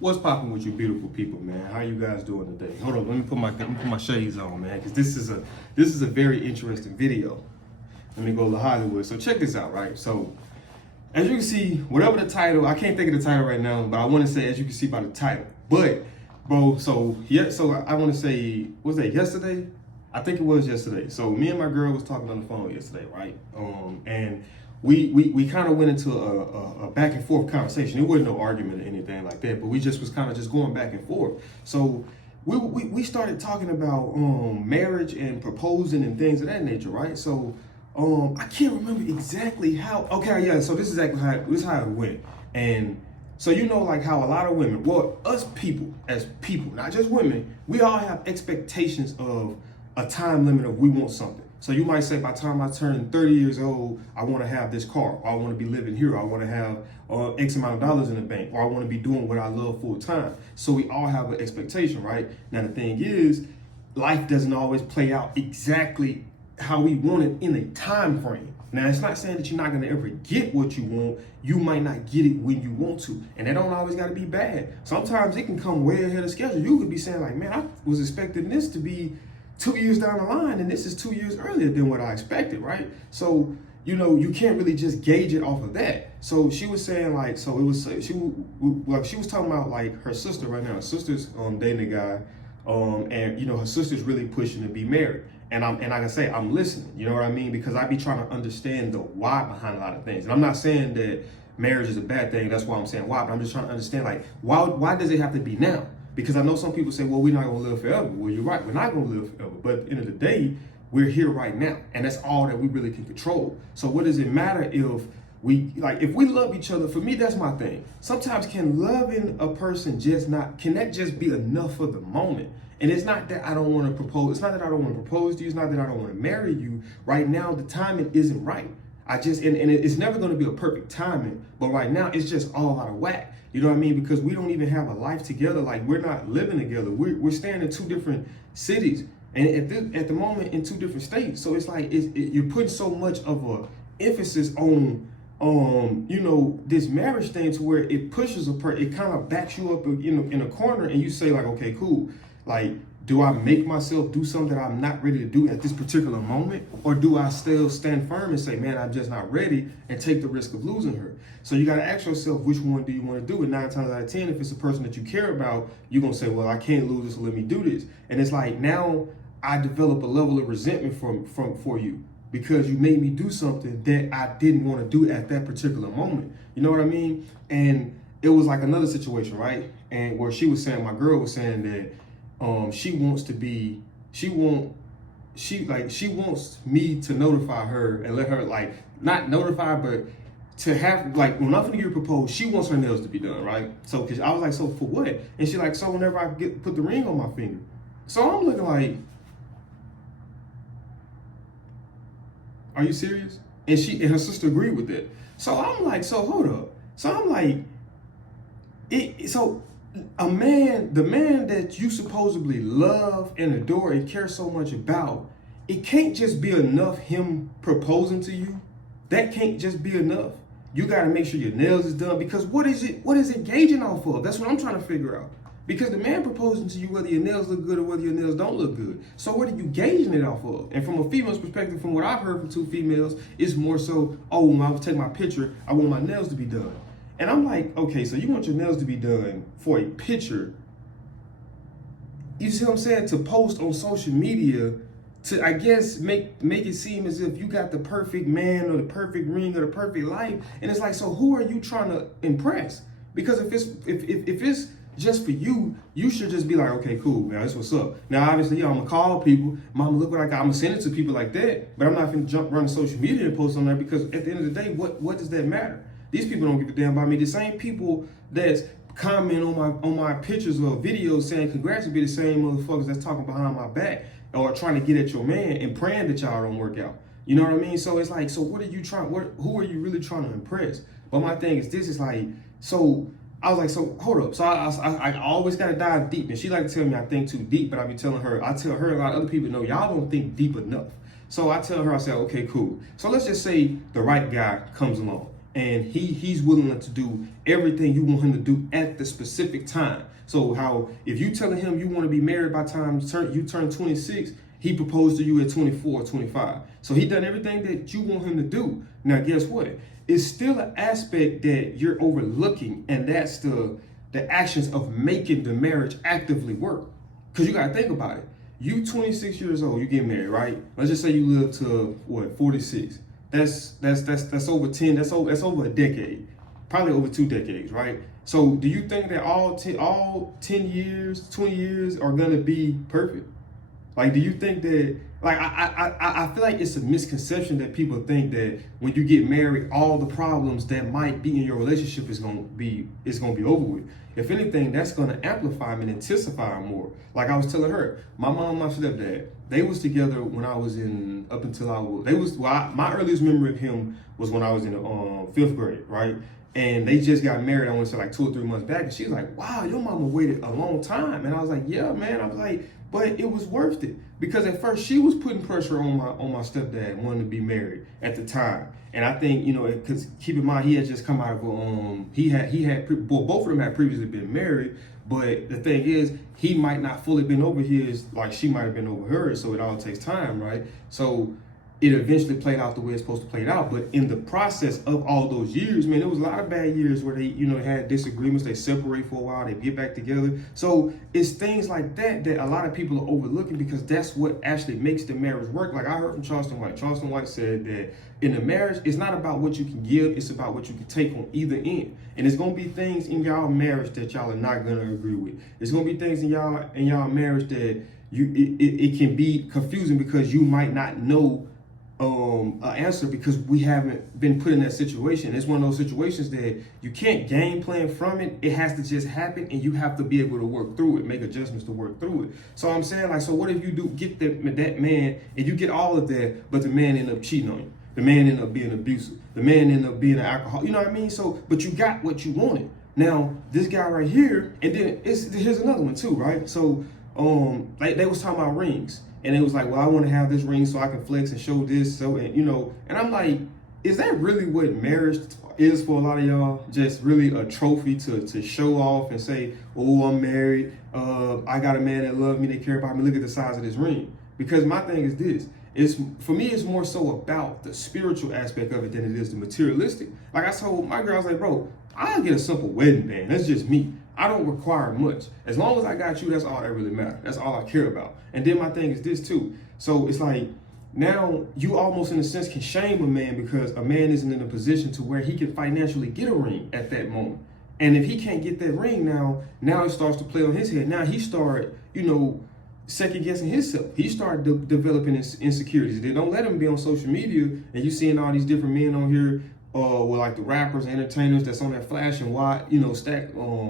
What's popping with you beautiful people, man? How you guys doing today? Hold on, let me put my shades on, man, because this is a very interesting video. Let me go to Hollywood. So check this out, right? So as you can see, whatever the title, I can't think of the title right now, but I want to say as you can see by the title. But bro, so yeah, so I want to say, was that yesterday? I think it was yesterday. So me and my girl was talking on the phone yesterday, right? And we kind of went into a back and forth conversation. It wasn't no argument or anything like that, but we just was kind of just going back and forth. So we started talking about marriage and proposing and things of that nature, right? So I can't remember exactly how. Okay, yeah. So this is how it went. And so you know, like how a lot of women, well, us people as people, not just women, we all have expectations of a time limit of we want something. So you might say, by the time I turn 30 years old, I want to have this car, or I want to be living here, or I want to have X amount of dollars in the bank, or I want to be doing what I love full time. So we all have an expectation, right? Now the thing is, life doesn't always play out exactly how we want it in a time frame. Now it's not saying that you're not gonna ever get what you want. You might not get it when you want to, and that don't always gotta be bad. Sometimes it can come way ahead of schedule. You could be saying like, man, I was expecting this to be 2 years down the line, and this is 2 years earlier than what I expected, right? So, you know, you can't really just gauge it off of that. So she was saying like, so it was, she was talking about like her sister right now. Her sister's dating a guy, and you know, her sister's really pushing to be married. And like I say, I'm listening, you know what I mean? Because I be trying to understand the why behind a lot of things. And I'm not saying that marriage is a bad thing, that's why I'm saying why, but I'm just trying to understand like, why does it have to be now? Because I know some people say, well, we're not gonna live forever. Well, you're right, we're not gonna live forever. But at the end of the day, we're here right now. And that's all that we really can control. So what does it matter if if we love each other? For me, that's my thing. Sometimes can loving a person can that just be enough for the moment? And it's not that I don't want to propose. It's not that I don't want to propose to you. It's not that I don't want to marry you. Right now, the timing isn't right. And it's never going to be a perfect timing. But right now, it's just all out of whack. You know what I mean? Because we don't even have a life together. Like, we're not living together. We're staying in two different cities. And at the moment, in two different states. So it's like you're putting so much of a emphasis on you know, this marriage thing to where it pushes it kind of backs you up in a corner, and you say like, okay, cool. Like, do I make myself do something that I'm not ready to do at this particular moment? Or do I still stand firm and say, man, I'm just not ready, and take the risk of losing her? So you got to ask yourself, which one do you want to do? And 9 times out of 10, if it's a person that you care about, you're going to say, well, I can't lose this, so let me do this. And it's like, now I develop a level of resentment for you because you made me do something that I didn't want to do at that particular moment. You know what I mean? And it was like another situation, right? And where my girl was saying that she wants me to notify her and let her, like, not notify, but to have, like, when I'm gonna get her proposed, she wants her nails to be done, right? So, cause I was like, so for what? And she like, so whenever I put the ring on my finger. So I'm looking like, are you serious? And her sister agreed with that. So I'm like, so hold up. So I'm like, the man that you supposedly love and adore and care so much about, it can't just be enough him proposing to you. That can't just be enough. You got to make sure your nails is done, because what is it gauging off of? That's what I'm trying to figure out. Because the man proposing to you, whether your nails look good or whether your nails don't look good. So what are you gauging it off of? And from a female's perspective, from what I've heard from 2 females, it's more so, oh, when I take my picture, I want my nails to be done. And I'm like, okay, so you want your nails to be done for a picture, you see what I'm saying, to post on social media, to, I guess, make it seem as if you got the perfect man or the perfect ring or the perfect life. And it's like, so who are you trying to impress? Because if it's just for you, you should just be like, okay, cool, man, that's what's up. Now, obviously, I'm gonna call people, mama, look what I got. I'm gonna send it to people like that, but I'm not gonna jump around social media and post on there, because at the end of the day, what does that matter? These people don't give a damn about me. The same people that's comment on my pictures or videos saying congrats would be the same motherfuckers that's talking behind my back or trying to get at your man and praying that y'all don't work out. You know what I mean? So it's like, so what are you who are you really trying to impress? But my thing is, this is like, so I was like, so hold up. So I always gotta dive deep. And she like to tell me I think too deep, but I tell her a lot of other people, know y'all don't think deep enough. So I tell her, I say, okay, cool. So let's just say the right guy comes along and he's willing to do everything you want him to do at the specific time. So how if you telling him you want to be married by the time you turn 26, he proposed to you at 24 or 25. So he done everything that you want him to do. Now guess what? It's still an aspect that you're overlooking, and that's the actions of making the marriage actively work. Because you gotta think about it. You 26 years old, you get married, right? Let's just say you live to what, 46. That's over 10, that's over a decade. Probably over 2 decades, right? So do you think that all 10 years, 20 years are gonna be perfect? Like, do you think that, like, I feel like it's a misconception that people think that when you get married, all the problems that might be in your relationship is gonna be over with. If anything, that's gonna amplify them and intensify them more. Like I was telling her, my mom and my stepdad, they was together when I was my earliest memory of him was when I was in the 5th grade, right? And they just got married, I want to say like 2 or 3 months back. And she was like, wow, your mama waited a long time. And I was like, yeah, man. I was like, but it was worth it. Because at first she was putting pressure on my stepdad wanting to be married at the time. And I think, because keep in mind, he had just come out of, both of them had previously been married. But the thing is, he might not fully been over his, like she might have been over hers. So it all takes time, right? So it eventually played out the way it's supposed to play out. But in the process of all those years, man, there was a lot of bad years where they, had disagreements. They separate for a while, they get back together. So it's things like that a lot of people are overlooking, because that's what actually makes the marriage work. Like I heard from Charleston White. Charleston White said that in a marriage, it's not about what you can give, it's about what you can take on either end. And there's gonna be things in y'all marriage that y'all are not gonna agree with. There's gonna be things in y'all marriage that it can be confusing, because you might not know an answer, because we haven't been put in that situation. It's one of those situations that you can't game plan from it. It has to just happen, and you have to be able to work through it, make adjustments to work through it. So I'm saying, like, so what if you do get that man and you get all of that, but the man end up cheating on you? The man end up being abusive. The man end up being an alcoholic. You know what I mean? So, but you got what you wanted. Now, this guy right here, and then here's another one too, right? So, like they was talking about rings. And it was like, well, I want to have this ring so I can flex and show this. So, and I'm like, is that really what marriage is for a lot of y'all? Just really a trophy to show off and say, oh, I'm married. I got a man that loves me. They care about me. Look at the size of this ring. Because my thing is this. For me, it's more so about the spiritual aspect of it than it is the materialistic. Like I told my girl, I was like, bro, I'll get a simple wedding band. That's just me. I don't require much. As long as I got you, that's all that really matters. That's all I care about. And then my thing is this too. So it's like, now you almost in a sense can shame a man, because a man isn't in a position to where he can financially get a ring at that moment. And if he can't get that ring now it starts to play on his head. Now he start, second guessing himself. He started developing insecurities. They don't let him be on social media, and you seeing all these different men on here, with like the rappers, entertainers that's on that flash and wide,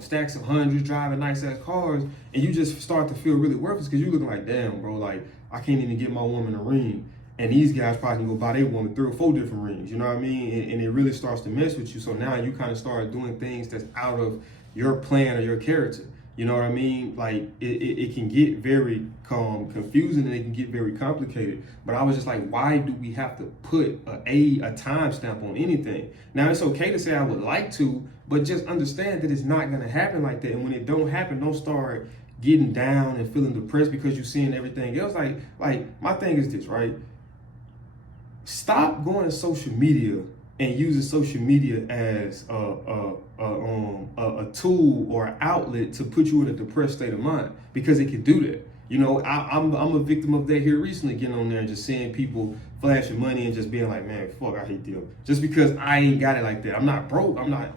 stacks of hundreds, driving nice ass cars, and you just start to feel really worthless, because you looking like, damn, bro, like I can't even get my woman a ring, and these guys probably can go buy their woman 3 or 4 different rings. You know what I mean? And it really starts to mess with you. So now you kind of start doing things that's out of your plan or your character. You know what I mean? Like it can get very confusing, and it can get very complicated. But I was just like, why do we have to put a timestamp on anything? Now it's okay to say I would like to, but just understand that it's not gonna happen like that. And when it don't happen, don't start getting down and feeling depressed because you're seeing everything else. Like my thing is this, right? Stop going to social media and using social media as a tool or an outlet to put you in a depressed state of mind, because it can do that. I'm a victim of that here recently, getting on there and just seeing people flashing money and just being like, man, fuck, I hate them. Just because I ain't got it like that. I'm not broke. I'm not,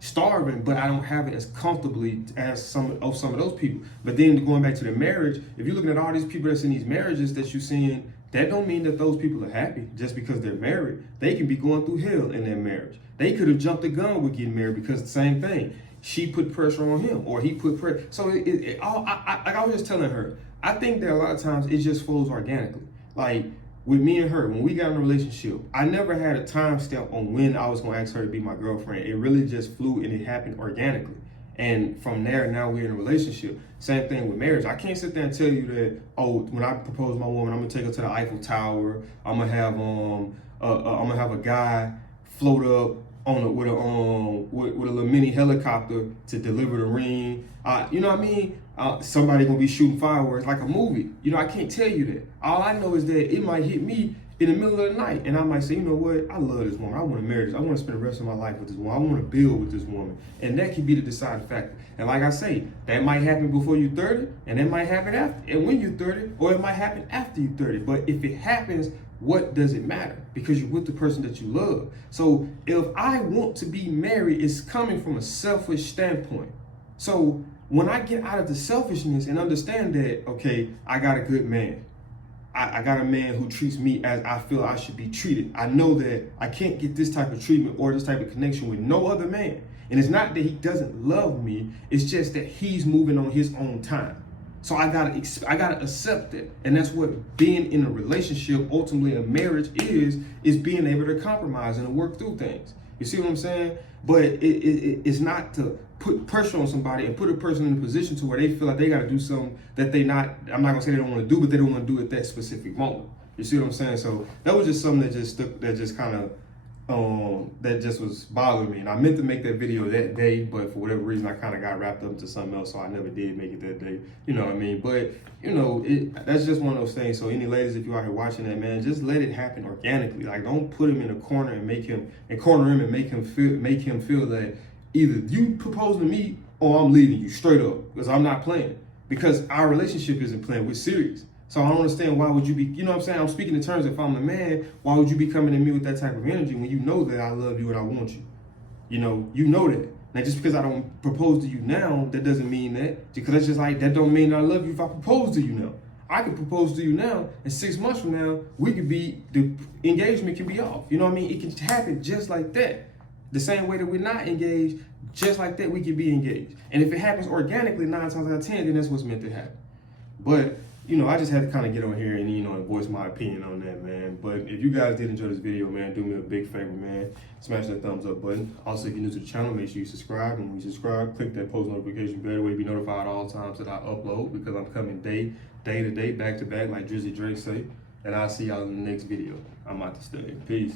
starving, but I don't have it as comfortably as some of those people. But then going back to the marriage, if you're looking at all these people that's in these marriages that you're seeing, that don't mean that those people are happy just because they're married. They can be going through hell in their marriage. They could have jumped the gun with getting married, because the same thing. She put pressure on him, or he put pressure. So I was just telling her, I think that a lot of times it just flows organically. Like with me and her, when we got in a relationship, I never had a time stamp on when I was going to ask her to be my girlfriend. It really just flew, and it happened organically. And from there, now we're in a relationship. Same thing with marriage. I can't sit there and tell you that, when I propose my woman, I'm gonna take her to the Eiffel Tower. I'm gonna have a guy float up on a, with a little mini helicopter to deliver the ring. You know what I mean? Somebody gonna be shooting fireworks like a movie. You know, I can't tell you that. All I know is that it might hit me in the middle of the night, and I might say, you know what? I love this woman. I want to marry this. I want to spend the rest of my life with this woman. I want to build with this woman, and that can be the deciding factor. And like I say, that might happen before you're 30, and that might happen after, and when you're 30, or it might happen after you're 30. But if it happens, what does it matter? Because you're with the person that you love. So if I want to be married, it's coming from a selfish standpoint. So when I get out of the selfishness and understand that, okay, I got a good man. I got a man who treats me as I feel I should be treated. I know that I can't get this type of treatment or this type of connection with no other man. And it's not that he doesn't love me. It's just that he's moving on his own time. So I gotta accept it. And that's what being in a relationship, ultimately a marriage is being able to compromise and to work through things. You see what I'm saying? But it's not to put pressure on somebody and put a person in a position to where they feel like they got to do something that I'm not gonna say they don't want to do, but they don't want to do at that specific moment. You see what I'm saying? So that was just something that just was bothering me. And I meant to make that video that day, but for whatever reason, I kind of got wrapped up into something else, so I never did make it that day. You know what I mean? But, you know, that's just one of those things. So any ladies, if you out here watching that, man, just let it happen organically. Like, don't put him in a corner and make him feel that either you propose to me or I'm leaving you straight up, because I'm not playing. Because our relationship isn't playing. We're serious. So I don't understand, why would you be, you know what I'm saying? I'm speaking in terms, if I'm the man, why would you be coming at me with that type of energy when you know that I love you and I want you? You know that. Now, just because I don't propose to you now, that doesn't mean that. Because that's just like, that don't mean I love you if I propose to you now. I could propose to you now, and 6 months from now, the engagement can be off. You know what I mean? It can happen just like that. The same way that we're not engaged, just like that, we can be engaged. And if it happens organically 9 times out of 10, then that's what's meant to happen. But, you know, I just had to kind of get on here and, you know, and voice my opinion on that, man. But if you guys did enjoy this video, man, do me a big favor, man. Smash that thumbs up button. Also, if you're new to the channel, make sure you subscribe. And when you subscribe, click that post notification bell, where you be notified all times that I upload, because I'm coming day to day, back to back, like Drizzy Drake say. And I'll see y'all in the next video. I'm out to stay. Peace.